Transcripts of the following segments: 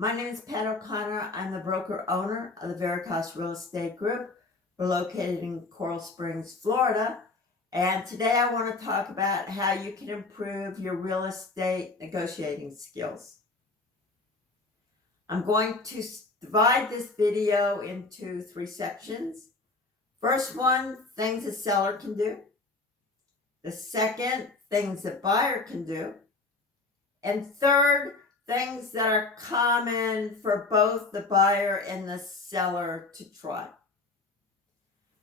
My name is Pat O'Connor. I'm the broker owner of the Veritas Real Estate Group. We're located in Coral Springs, Florida. And today I want to talk about how you can improve your real estate negotiating skills. I'm going to divide this video into 3 sections. First one, things a seller can do. The second, things a buyer can do. And third, things that are common for both the buyer and the seller to try.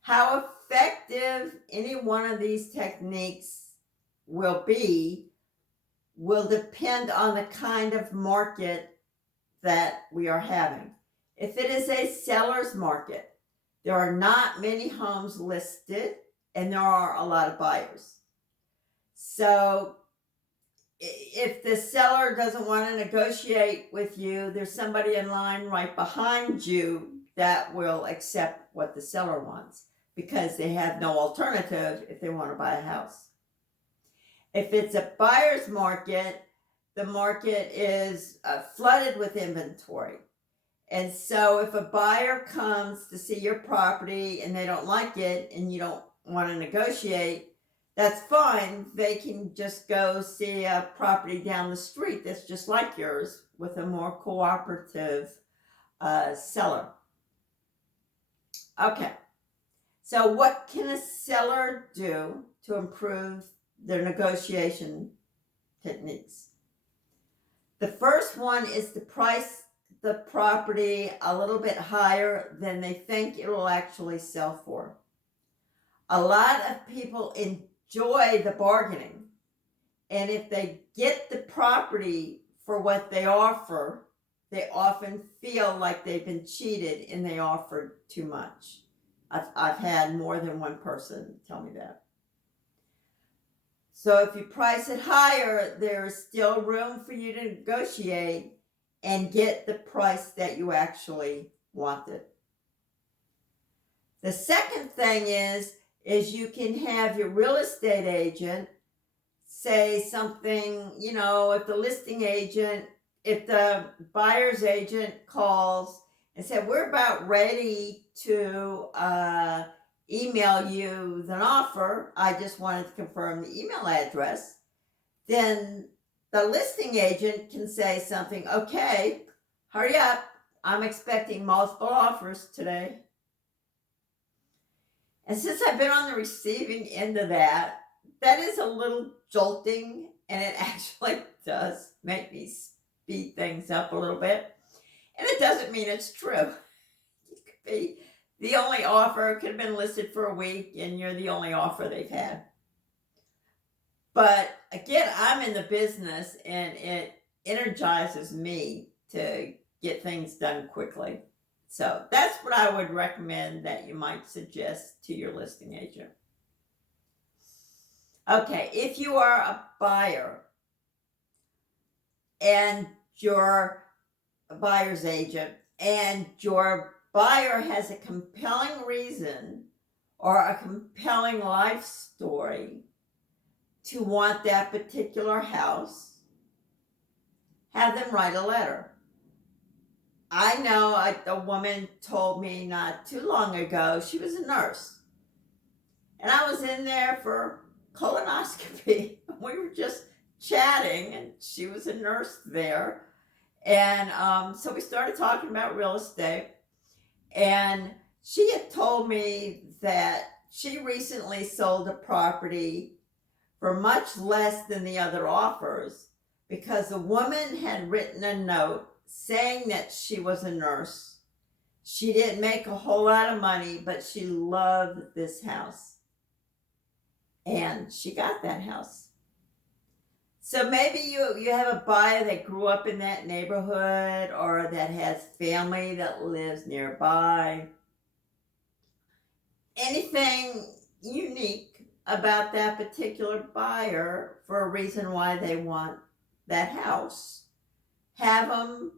How effective any one of these techniques will be will depend on the kind of market that we are having. If it is a seller's market, there are not many homes listed and there are a lot of buyers. So if the seller doesn't want to negotiate with you, there's somebody in line right behind you that will accept what the seller wants because they have no alternative if they want to buy a house. If it's a buyer's market, the market is flooded with inventory. And so if a buyer comes to see your property and they don't like it and you don't want to negotiate, that's fine. They can just go see a property down the street that's just like yours with a more cooperative seller. Okay, so what can a seller do to improve their negotiation techniques? The first one is to price the property a little bit higher than they think it will actually sell for. A lot of people enjoy the bargaining, and if they get the property for what they offer, they often feel like they've been cheated and they offered too much. I've had more than one person tell me that. So if you price it higher, there's still room for you to negotiate and get the price that you actually wanted. The second thing is you can have your real estate agent say something, if the buyer's agent calls and said, we're about ready to email you an offer, I just wanted to confirm the email address, then the listing agent can say something, okay, hurry up, I'm expecting multiple offers today. And since I've been on the receiving end of that is a little jolting, and it actually does make me speed things up a little bit. And it doesn't mean it's true. You could be the only offer, could have been listed for a week, and you're the only offer they've had. But again, I'm in the business, and it energizes me to get things done quickly. So that's what I would recommend that you might suggest to your listing agent. Okay, if you are a buyer and you're a buyer's agent and your buyer has a compelling reason or a compelling life story to want that particular house, have them write a letter. I know a woman told me not too long ago, she was a nurse. And I was in there for colonoscopy. We were just chatting, and she was a nurse there. And so we started talking about real estate. And she had told me that she recently sold a property for much less than the other offers because the woman had written a note saying that she was a nurse. She didn't make a whole lot of money, but she loved this house. And she got that house. So maybe you have a buyer that grew up in that neighborhood or that has family that lives nearby. Anything unique about that particular buyer for a reason why they want that house. Have them,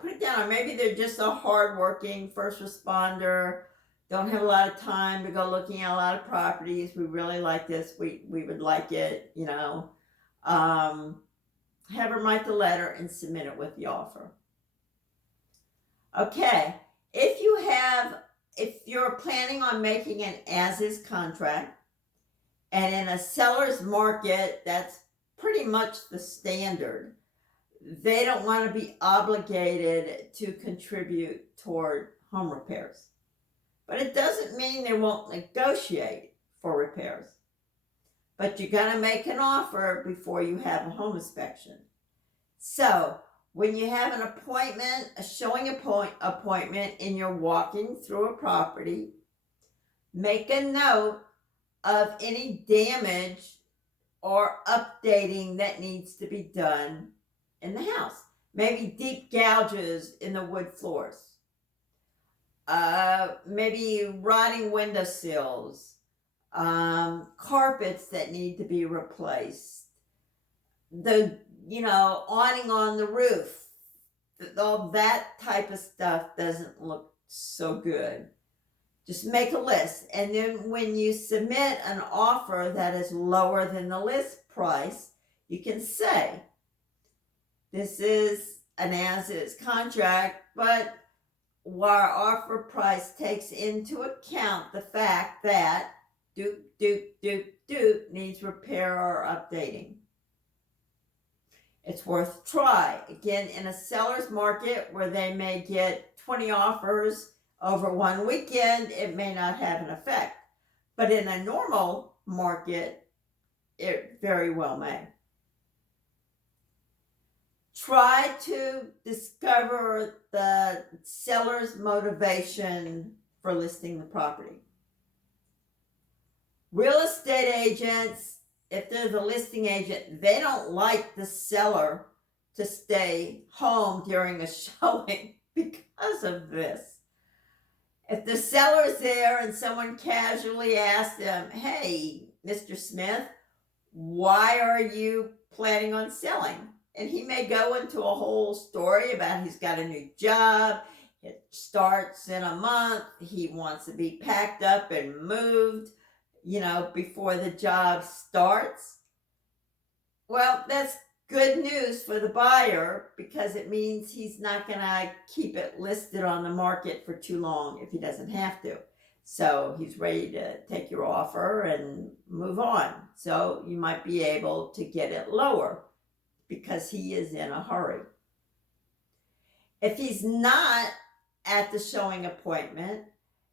put it down. Or maybe they're just a hardworking first responder, don't have a lot of time to go looking at a lot of properties. We really like this. We would like it, Have them write the letter and submit it with the offer. Okay. If you're planning on making an as-is contract, and in a seller's market, that's pretty much the standard. They don't want to be obligated to contribute toward home repairs. But it doesn't mean they won't negotiate for repairs. But you're going to make an offer before you have a home inspection. So, when you have an appointment, a showing appointment, and you're walking through a property, make a note of any damage or updating that needs to be done in the house. Maybe deep gouges in the wood floors. Maybe rotting windowsills. Carpets that need to be replaced. The awning on the roof. All that type of stuff doesn't look so good. Just make a list. And then when you submit an offer that is lower than the list price, you can say, this is an as-is contract, but our offer price takes into account the fact that needs repair or updating. It's worth a try. Again, in a seller's market where they may get 20 offers over one weekend, it may not have an effect. But in a normal market, it very well may. Try to discover the seller's motivation for listing the property. Real estate agents, if they're the listing agent, they don't like the seller to stay home during a showing because of this. If the seller's there and someone casually asks them, hey, Mr. Smith, why are you planning on selling? And he may go into a whole story about he's got a new job, it starts in a month, he wants to be packed up and moved, before the job starts. Well, that's good news for the buyer because it means he's not going to keep it listed on the market for too long if he doesn't have to. So he's ready to take your offer and move on. So you might be able to get it lower because he is in a hurry. If he's not at the showing appointment,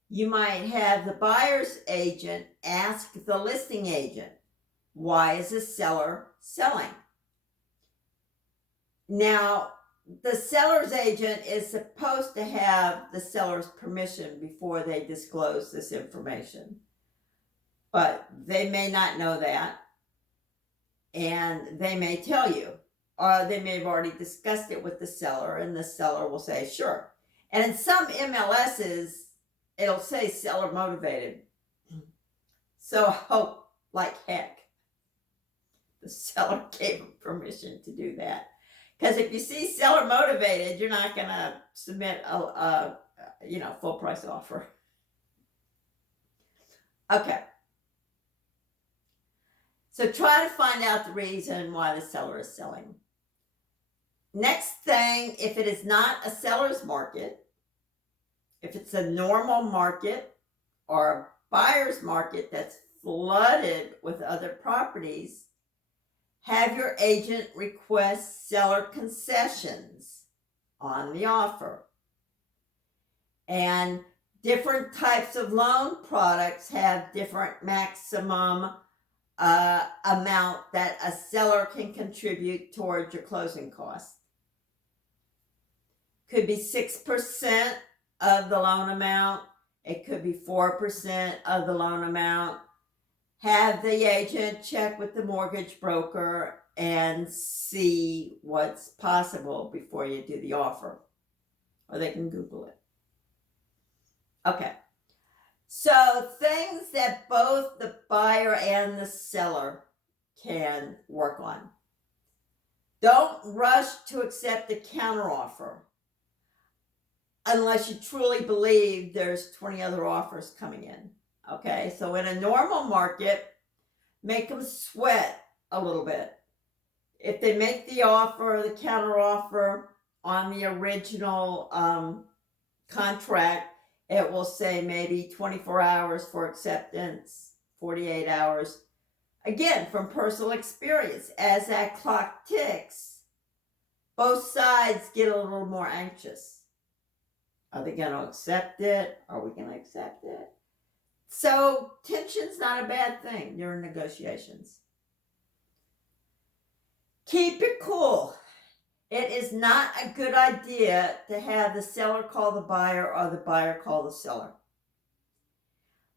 you might have the buyer's agent ask the listing agent, why is the seller selling? Now, the seller's agent is supposed to have the seller's permission before they disclose this information. But they may not know that, and they may tell you, or they may have already discussed it with the seller, and the seller will say, sure. And in some MLSs, it'll say seller motivated. So I hope like heck the seller gave him permission to do that. Because if you see seller motivated, you're not going to submit a full price offer. Okay. So try to find out the reason why the seller is selling. Next thing, if it is not a seller's market, if it's a normal market or a buyer's market that's flooded with other properties, have your agent request seller concessions on the offer. And different types of loan products have different maximum amount that a seller can contribute towards your closing costs. Could be 6% of the loan amount. It could be 4% of the loan amount. Have the agent check with the mortgage broker and see what's possible before you do the offer. Or they can Google it. Okay. So things that both the buyer and the seller can work on. Don't rush to accept a counteroffer unless you truly believe there's 20 other offers coming in. Okay, so in a normal market, make them sweat a little bit. If they make the offer, the counteroffer on the original contract, it will say maybe 24 hours for acceptance, 48 hours. Again, from personal experience, as that clock ticks, both sides get a little more anxious. Are they going to accept it? Are we going to accept it? So tension's not a bad thing during negotiations. Keep it cool. It is not a good idea to have the seller call the buyer or the buyer call the seller.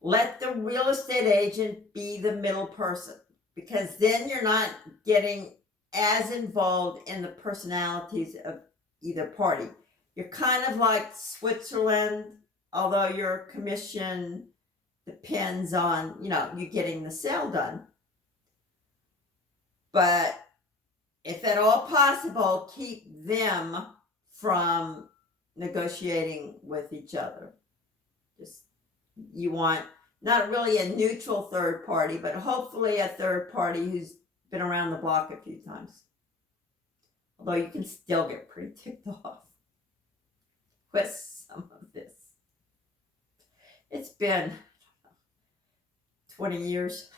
Let the real estate agent be the middle person, because then you're not getting as involved in the personalities of either party. You're kind of like Switzerland, although your commission depends on, you getting the sale done. But if at all possible, keep them from negotiating with each other. You want not really a neutral third party, but hopefully a third party who's been around the block a few times. Although you can still get pretty ticked off with some of this. It's been 20 years.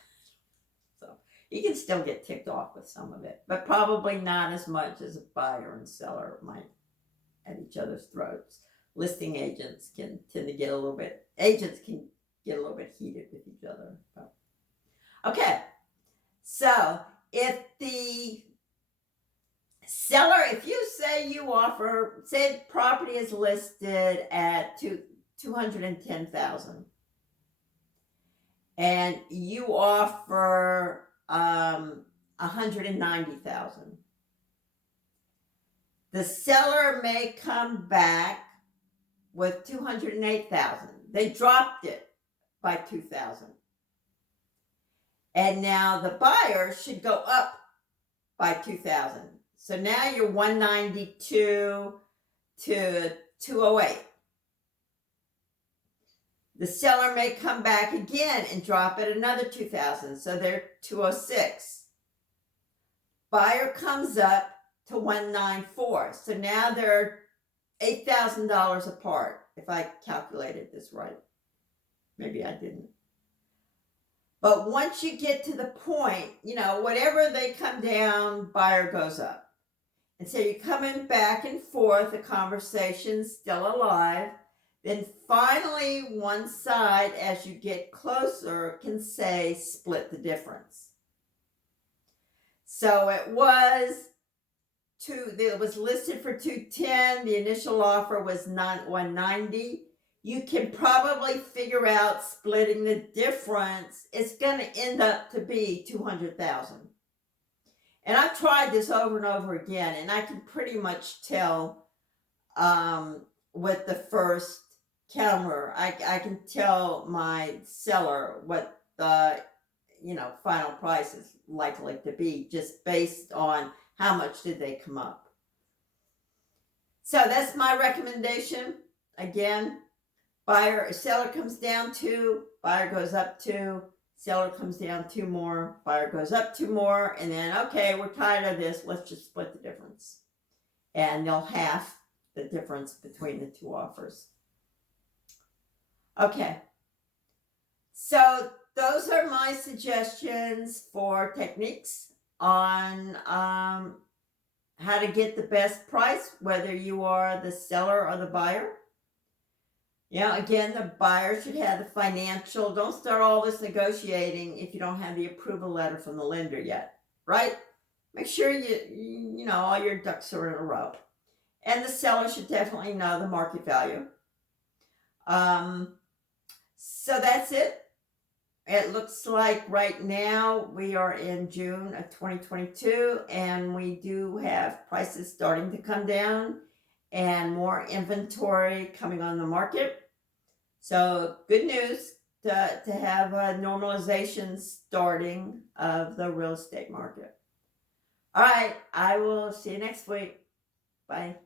So you can still get ticked off with some of it, but probably not as much as a buyer and seller might at each other's throats. Listing agents can tend to get a little bit heated with each other. Okay, so if the seller, if you say say the property is listed at $210,000 and you offer $190,000, the seller may come back with $208,000. They dropped it by $2,000. And now the buyer should go up by $2,000. So now you're $192 to $208. The seller may come back again and drop it another $2,000. So they're $206. Buyer comes up to $194. So now they're $8,000 apart, if I calculated this right. Maybe I didn't. But once you get to the point, whatever they come down, buyer goes up. And so you're coming back and forth, the conversation's still alive. Then finally, one side, as you get closer, can say, split the difference. So it was listed for $210. The initial offer was $190. You can probably figure out splitting the difference. It's going to end up to be $200,000. And I've tried this over and over again, and I can pretty much tell with the first counter. I can tell my seller what the final price is likely to be, just based on how much did they come up. So that's my recommendation. Again, seller comes down 2, buyer goes up 2, seller comes down 2 more, buyer goes up 2 more, and then, okay, we're tired of this, let's just split the difference. And they'll half the difference between the 2 offers. Okay, so those are my suggestions for techniques on how to get the best price, whether you are the seller or the buyer. Again, the buyer should have the financial. Don't start all this negotiating if you don't have the approval letter from the lender yet, right? Make sure you know all your ducks are in a row. And the seller should definitely know the market value. So that's it. It looks like right now we are in June of 2022, and we do have prices starting to come down and more inventory coming on the market. So good news to have a normalization starting of the real estate market. All right, I will see you next week. Bye.